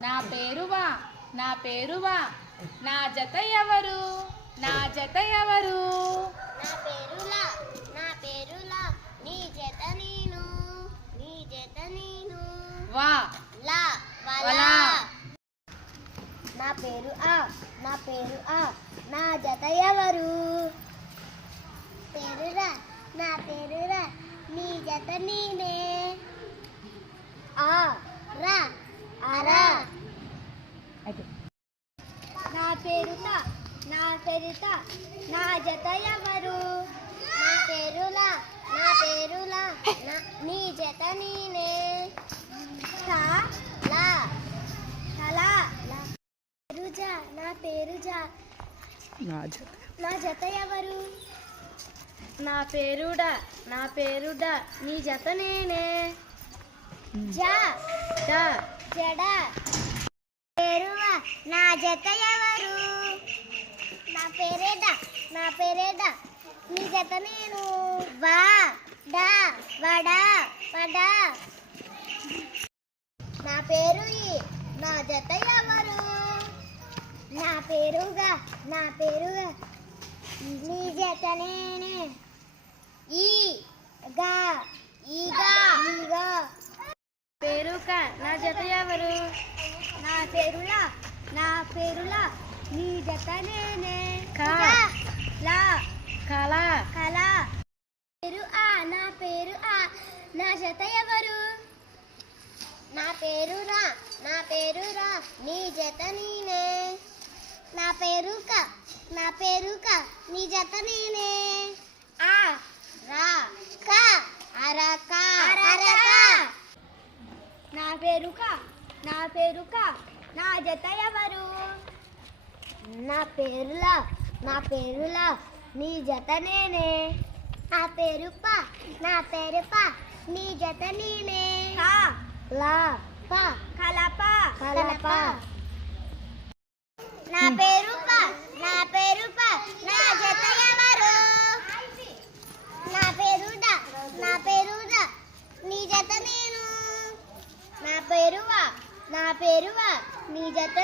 నా పేరువా నా పేరువా నా జత ఎవరు నా జత ఎవరు నా పేరులా నీ జత నేను వా లా వలా నా పేరు ఆ నా జత ఎవరు పేరురా నీ జత నేనే ఆ రా అరా నా పేరుతా నా జత ఎవరు నా పేరులా నీ జత నేనే లా హలా పేరుజా నా జత ఎవరు నా పేరుడా నీ జత నేనే జా డా జడ పేరువా నా జత ఎవరు నా పేరేదా నీ జత నేను వా డా వడా పడా నా పేరు నా జత ఎవరు నా పేరుగా నీ జత నేనే ఈ గా ఈగా పేరుక నా జత ఎవరు నా పేరులా నీ జత నేనే కా లా కళ కళా పేరు ఆ నా జత ఎవరు నా పేరురా నీ జత నేనే నా పేరుక నీ జత నేనే ఆ రా కా అరక నా పేరుక నా జత ఎవరు నా పేరులా నీ జత నేనే నా పేరుప నీ జత నేనే లా ప కలప నా పేరుప నా జత ఎవరు నా పేరుదా నీ జత నేను నా పేరువా నీ జత